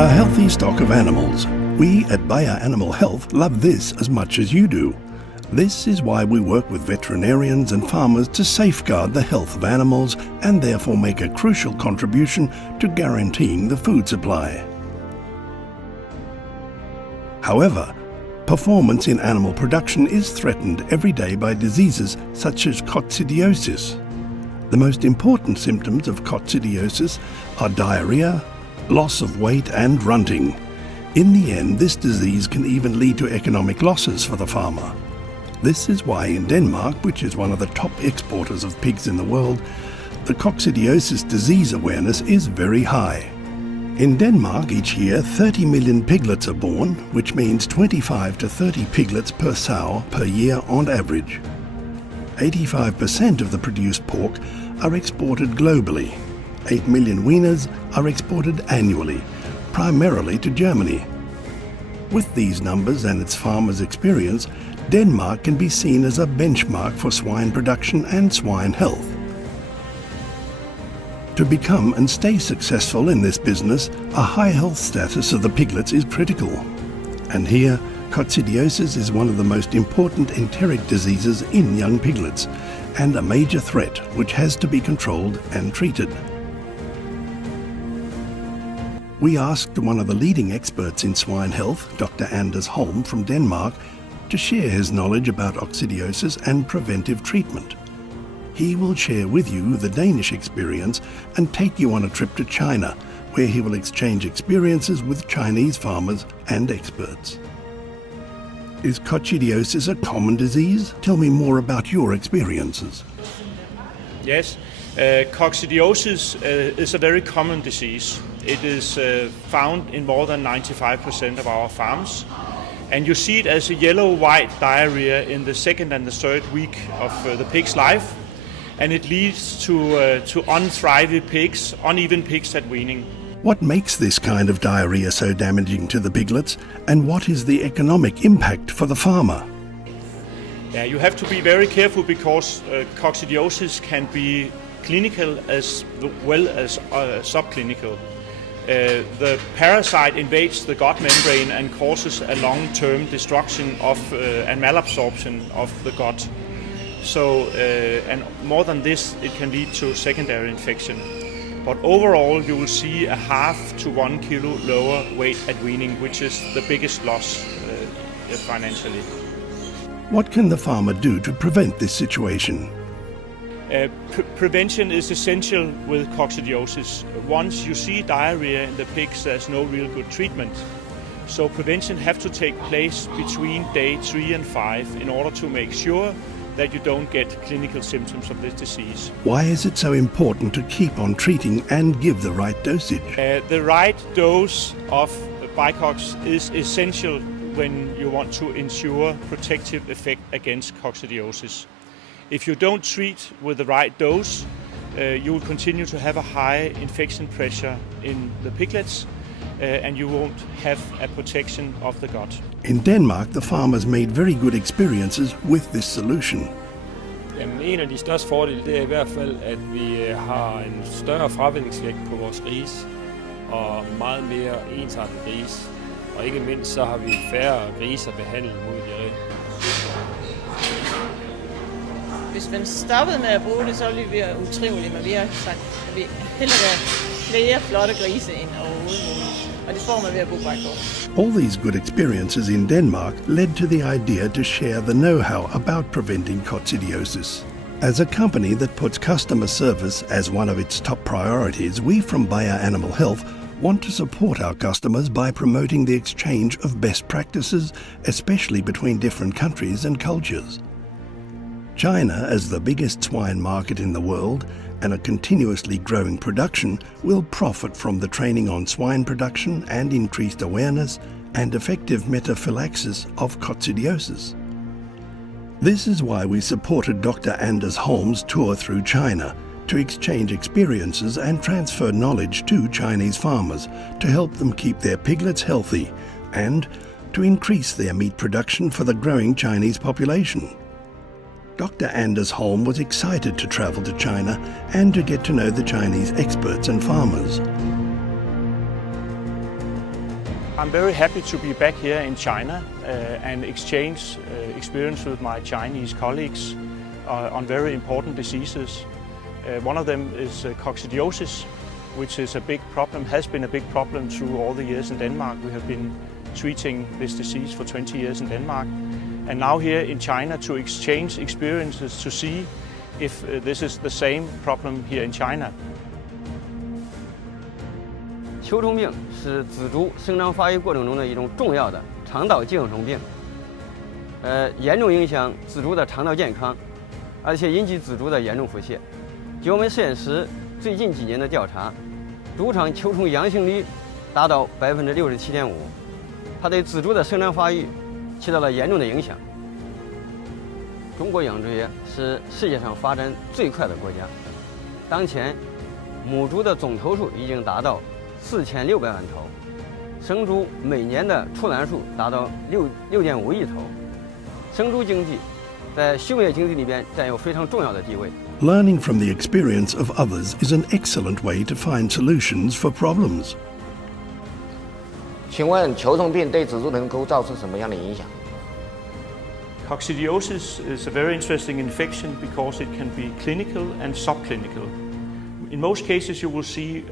A healthy stock of animals. We at Bayer Animal Health love this as much as you do. This is why we work with veterinarians and farmers to safeguard the health of animals and therefore make a crucial contribution to guaranteeing the food supply. However, performance in animal production is threatened every day by diseases such as coccidiosis. The most important symptoms of coccidiosis are diarrhea, loss of weight and runting. In the end, this disease can even lead to economic losses for the farmer. This is why in Denmark, which is one of the top exporters of pigs in the world, the coccidiosis disease awareness is very high. In Denmark each year 30 million piglets are born, which means 25 to 30 piglets per sow per year on average. 85% of the produced pork are exported globally. 8 million wieners are exported annually, primarily to Germany. With these numbers and its farmers' experience, Denmark can be seen as a benchmark for swine production and swine health. To become and stay successful in this business, a high health status of the piglets is critical. And here, coccidiosis is one of the most important enteric diseases in young piglets, and a major threat which has to be controlled and treated. We asked one of the leading experts in swine health, Dr. Anders Holm from Denmark, to share his knowledge about coccidiosis and preventive treatment. He will share with you the Danish experience and take you on a trip to China, where he will exchange experiences with Chinese farmers and experts. Is coccidiosis a common disease? Tell me more about your experiences. Yes, coccidiosis is a very common disease. It is found in more than 95% of our farms. And you see it as a yellow-white diarrhea in the second and the third week of the pig's life. And it leads to unthriving pigs, uneven pigs at weaning. What makes this kind of diarrhea so damaging to the piglets, and what is the economic impact for the farmer? Yeah, you have to be very careful because coccidiosis can be clinical as well as subclinical. The parasite invades the gut membrane and causes a long-term destruction of and malabsorption of the gut. So, and more than this, it can lead to secondary infection. But overall, you will see a 0.5 to 1 kilo lower weight at weaning, which is the biggest loss financially. What can the farmer do to prevent this situation? Prevention is essential with coccidiosis. Once you see diarrhea in the pigs, there's no real good treatment. So prevention have to take place between day 3 and 5 in order to make sure that you don't get clinical symptoms of this disease. Why is it so important to keep on treating and give the right dosage? The right dose of bicox is essential when you want to ensure protective effect against coccidiosis. If you don't treat with the right dose, you will continue to have a high infection pressure in the piglets, and you won't have a protection of the gut. In Denmark, the farmers made very good experiences with this solution. Jamen, en af de største fordele, det er i hvert fald, at vi har en større fravændingsvægt på vores grise, og meget mere ensartet grise. Og ikke mindst så har vi færre grise at behandle mod diarré. Hvis man stoppede med at bruge det, så ville vi være utrivelige, men vi har sagt, at vi hellere være flere flotte grise end overhovedet muligt. Og det får man ved at bruge bicox. All these good experiences in Denmark led to the idea to share the know-how about preventing coccidiosis. As a company that puts customer service as one of its top priorities, we from Bayer Animal Health want to support our customers by promoting the exchange of best practices, especially between different countries and cultures. China, as the biggest swine market in the world and a continuously growing production, will profit from the training on swine production and increased awareness and effective metaphylaxis of coccidiosis. This is why we supported Dr. Anders Holm's tour through China, to exchange experiences and transfer knowledge to Chinese farmers to help them keep their piglets healthy and to increase their meat production for the growing Chinese population. Dr. Anders Holm was excited to travel to China and to get to know the Chinese experts and farmers. I'm very happy to be back here in China and exchange experience with my Chinese colleagues on very important diseases. One of them is coccidiosis, which is a big problem, has been a big problem through all the years in Denmark. We have been treating this disease for 20 years in Denmark. And now here in China to exchange experiences to see if this is the same problem here in China. 球虫病是仔猪生长发育过程中的一种重要的肠道寄生虫病，严重影响仔猪的肠道健康，而且引起仔猪的严重腹泻。据我们实验室最近几年的调查，猪场球虫阳性率达到67.5%，它对仔猪的生长发育起到了严重的影响。中国养殖业是世界上发展最快的国家，当前母猪的总头数已经达到4600万头，生猪每年的出栏数达到6.5亿头，生猪经济在畜牧业经济里边占有非常重要的地位。Learning from the experience of others is an excellent way to find solutions for problems. 请问球虫病对仔猪人口造成什么样的影响？ Coccidiosis is a very interesting infection because it can be clinical and subclinical. In most cases you will see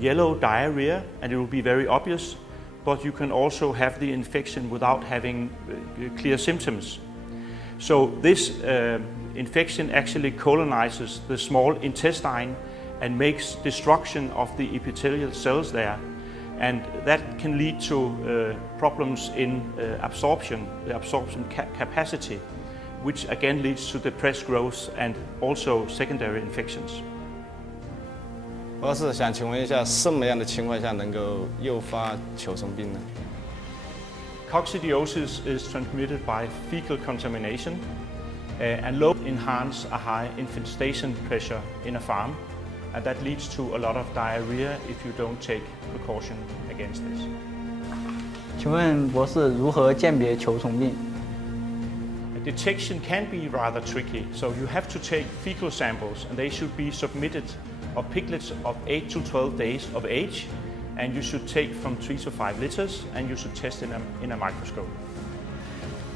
yellow diarrhea and it will be very obvious, but you can also have the infection without having clear symptoms. So this infection actually colonizes the small intestine and makes destruction of the epithelial cells there. And that can lead to problems in absorption, the absorption capacity, which again leads to depressed growth and also secondary infections. 我是想请问一下，什么样的情况下能够诱发球虫病呢？ Coccidiosis is transmitted by fecal contamination and low enhance a high infestation pressure in a farm. And that leads to a lot of diarrhea if you don't take precaution against this. 请问博士如何鉴别球虫病？ Detection can be rather tricky, so you have to take fecal samples and they should be submitted of piglets of 8 to 12 days of age, and you should take from 3 to 5 liters and you should test in a microscope.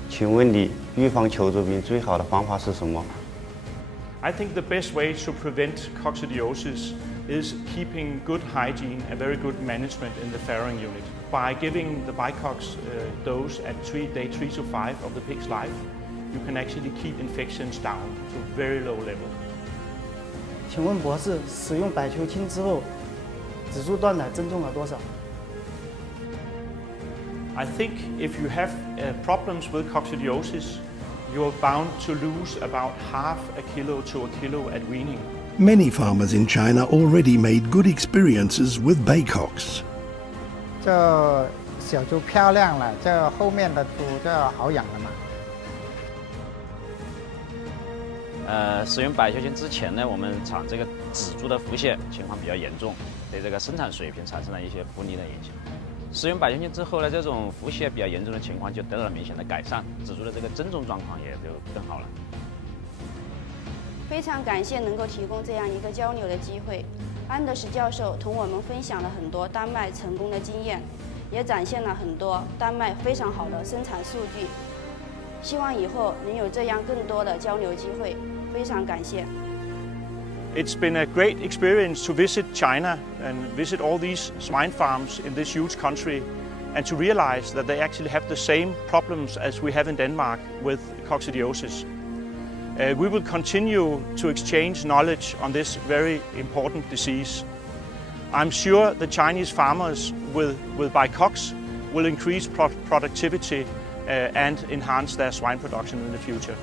请问你预防球虫病最好的方法是什么？ I think the best way to prevent coccidiosis is keeping good hygiene and very good management in the farrowing unit. By giving the bicox dose at day 3 to 5 of the pig's life, you can actually keep infections down to a very low level. 请问博士，使用百球清之后，仔猪断奶增重了多少？ I think if you have problems with coccidiosis, you're bound to lose about half a kilo to a kilo at weaning. Many farmers in China already made good experiences with baycocks. 这小猪漂亮了，这后面的猪就好养了嘛。使用百球菌之前呢，我们厂这个仔猪的腹泻情况比较严重，对这个生产水平产生了一些不利的影响。使用百球菌之后呢，这种腹泻比较严重的情况就得到了明显的改善，仔猪的这个增重状况也就更好了。非常感谢能够提供这样一个交流的机会。安德士教授同我们分享了很多丹麦成功的经验，也展现了很多丹麦非常好的生产数据。希望以后能有这样更多的交流机会。非常感谢。It's been a great experience to visit China and visit all these swine farms in this huge country and to realize that they actually have the same problems as we have in Denmark with coccidiosis. We will continue to exchange knowledge on this very important disease. I'm sure the Chinese farmers with bicocs will increase productivity and enhance their swine production in the future.